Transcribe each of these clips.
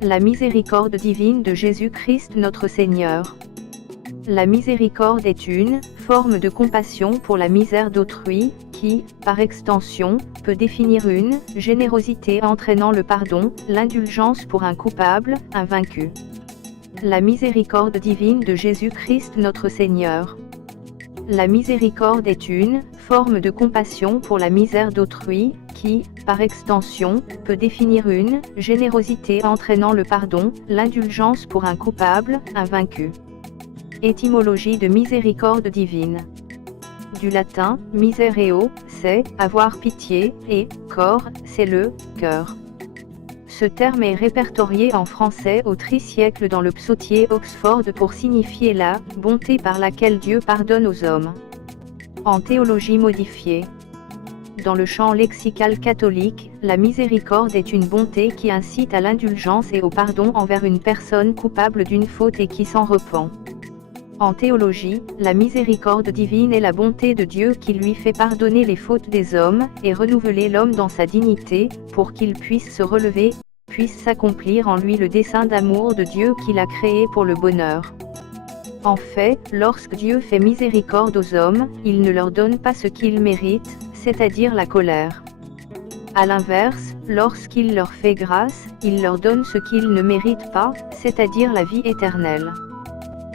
La miséricorde divine de Jésus-Christ notre Seigneur. La miséricorde est une forme de compassion pour la misère d'autrui, qui, par extension, peut définir une générosité entraînant le pardon, l'indulgence pour un coupable, un vaincu. La miséricorde divine de Jésus-Christ notre Seigneur. La miséricorde est une forme de compassion pour la misère d'autrui, qui, par extension, peut définir une générosité entraînant le pardon, l'indulgence pour un coupable, un vaincu. Étymologie de miséricorde divine. Du latin, misereo, c'est avoir pitié, et cor, c'est le cœur. Ce terme est répertorié en français au tri-siècle dans le psautier Oxford pour signifier la bonté par laquelle Dieu pardonne aux hommes. En théologie modifiée. Dans le champ lexical catholique, la miséricorde est une bonté qui incite à l'indulgence et au pardon envers une personne coupable d'une faute et qui s'en repent. En théologie, la miséricorde divine est la bonté de Dieu qui lui fait pardonner les fautes des hommes, et renouveler l'homme dans sa dignité, pour qu'il puisse se relever, puisse s'accomplir en lui le dessein d'amour de Dieu qu'il a créé pour le bonheur. En fait, lorsque Dieu fait miséricorde aux hommes, il ne leur donne pas ce qu'ils méritent, c'est-à-dire la colère. À l'inverse, lorsqu'il leur fait grâce, il leur donne ce qu'ils ne méritent pas, c'est-à-dire la vie éternelle.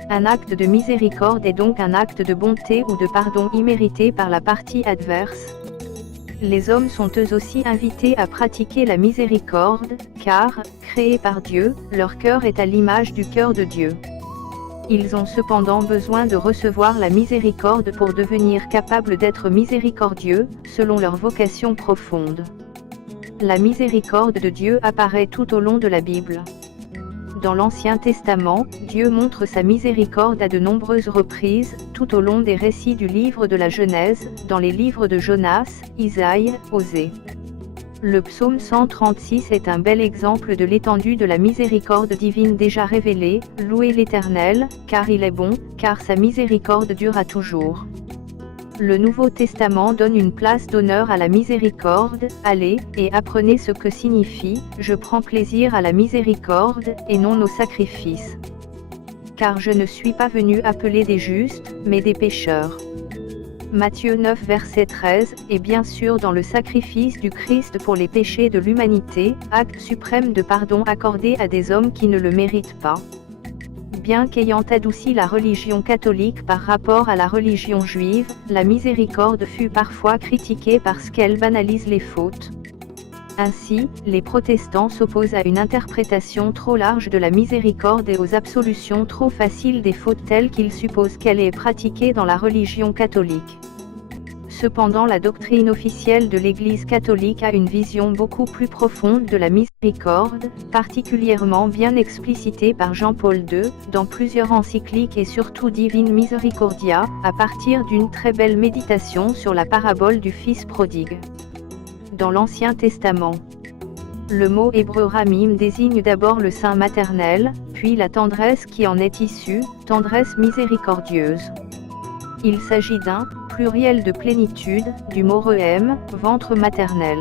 Un acte de miséricorde est donc un acte de bonté ou de pardon immérité par la partie adverse. Les hommes sont eux aussi invités à pratiquer la miséricorde, car, créés par Dieu, leur cœur est à l'image du cœur de Dieu. Ils ont cependant besoin de recevoir la miséricorde pour devenir capables d'être miséricordieux, selon leur vocation profonde. La miséricorde de Dieu apparaît tout au long de la Bible. Dans l'Ancien Testament, Dieu montre sa miséricorde à de nombreuses reprises, tout au long des récits du livre de la Genèse, dans les livres de Jonas, Isaïe, Osée. Le psaume 136 est un bel exemple de l'étendue de la miséricorde divine déjà révélée. Louez l'Éternel, car il est bon, car sa miséricorde dure à toujours. Le Nouveau Testament donne une place d'honneur à la miséricorde. Allez, et apprenez ce que signifie « Je prends plaisir à la miséricorde, et non au sacrifice. Car je ne suis pas venu appeler des justes, mais des pécheurs. » Matthieu 9 verset 13, et bien sûr dans le sacrifice du Christ pour les péchés de l'humanité, acte suprême de pardon accordé à des hommes qui ne le méritent pas. Bien qu'ayant adouci la religion catholique par rapport à la religion juive, la miséricorde fut parfois critiquée parce qu'elle banalise les fautes. Ainsi, les protestants s'opposent à une interprétation trop large de la miséricorde et aux absolutions trop faciles des fautes telles qu'ils supposent qu'elle est pratiquée dans la religion catholique. Cependant, la doctrine officielle de l'Église catholique a une vision beaucoup plus profonde de la miséricorde, particulièrement bien explicitée par Jean-Paul II, dans plusieurs encycliques et surtout Divine Misericordia, à partir d'une très belle méditation sur la parabole du Fils prodigue. Dans l'Ancien Testament, le mot hébreu ramim désigne d'abord le sein maternel, puis la tendresse qui en est issue, tendresse miséricordieuse. Il s'agit d'un pluriel de plénitude, du mot rehem, ventre maternel.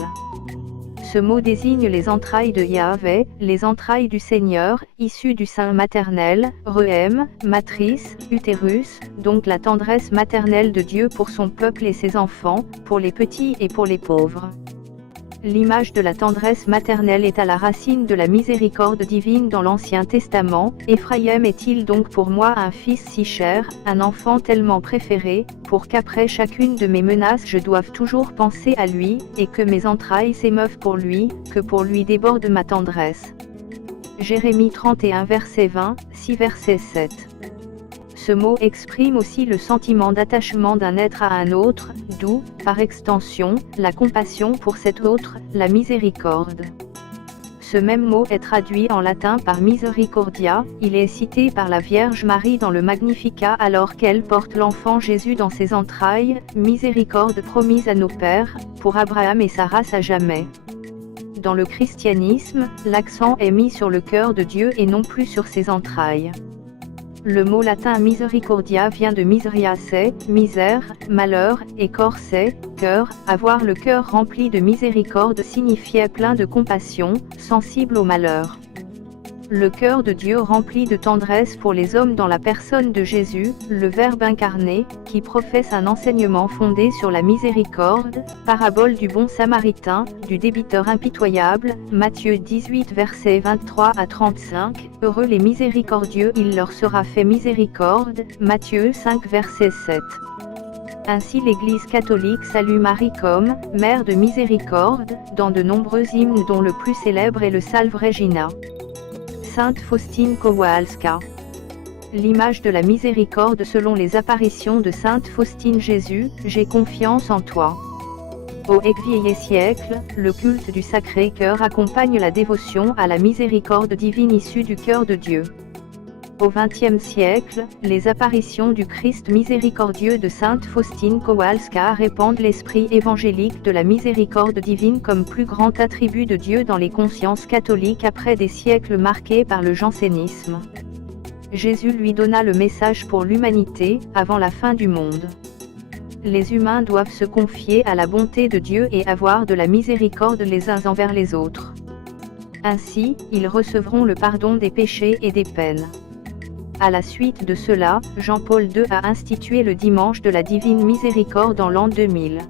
Ce mot désigne les entrailles de Yahvé, les entrailles du Seigneur, issues du sein maternel, rehem, matrice, utérus, donc la tendresse maternelle de Dieu pour son peuple et ses enfants, pour les petits et pour les pauvres. L'image de la tendresse maternelle est à la racine de la miséricorde divine dans l'Ancien Testament. Éphraïm est-il donc pour moi un fils si cher, un enfant tellement préféré, pour qu'après chacune de mes menaces je doive toujours penser à lui, et que mes entrailles s'émeuvent pour lui, que pour lui déborde ma tendresse. Jérémie 31 verset 20, 6 verset 7. Ce mot exprime aussi le sentiment d'attachement d'un être à un autre, d'où, par extension, la compassion pour cet autre, la miséricorde. Ce même mot est traduit en latin par misericordia, il est cité par la Vierge Marie dans le Magnificat alors qu'elle porte l'enfant Jésus dans ses entrailles, miséricorde promise à nos pères, pour Abraham et sa race à jamais. Dans le christianisme, l'accent est mis sur le cœur de Dieu et non plus sur ses entrailles. Le mot latin misericordia vient de miseriace, misère, malheur, et corse, cœur. Avoir le cœur rempli de miséricorde signifiait plein de compassion, sensible au malheur. Le cœur de Dieu rempli de tendresse pour les hommes dans la personne de Jésus, le Verbe incarné, qui professe un enseignement fondé sur la miséricorde, parabole du bon samaritain, du débiteur impitoyable, Matthieu 18 versets 23 à 35, heureux les miséricordieux, il leur sera fait miséricorde, Matthieu 5 verset 7. Ainsi l'Église catholique salue Marie comme « Mère de miséricorde » dans de nombreux hymnes dont le plus célèbre est le Salve Regina. Sainte Faustine Kowalska. L'image de la miséricorde selon les apparitions de Sainte Faustine. Jésus, j'ai confiance en toi. Au vieil siècle, le culte du Sacré-Cœur accompagne la dévotion à la miséricorde divine issue du cœur de Dieu. Au XXe siècle, les apparitions du Christ miséricordieux de Sainte Faustine Kowalska répandent l'esprit évangélique de la miséricorde divine comme plus grand attribut de Dieu dans les consciences catholiques après des siècles marqués par le jansénisme. Jésus lui donna le message pour l'humanité, avant la fin du monde. Les humains doivent se confier à la bonté de Dieu et avoir de la miséricorde les uns envers les autres. Ainsi, ils recevront le pardon des péchés et des peines. À la suite de cela, Jean-Paul II a institué le dimanche de la Divine Miséricorde en l'an 2000.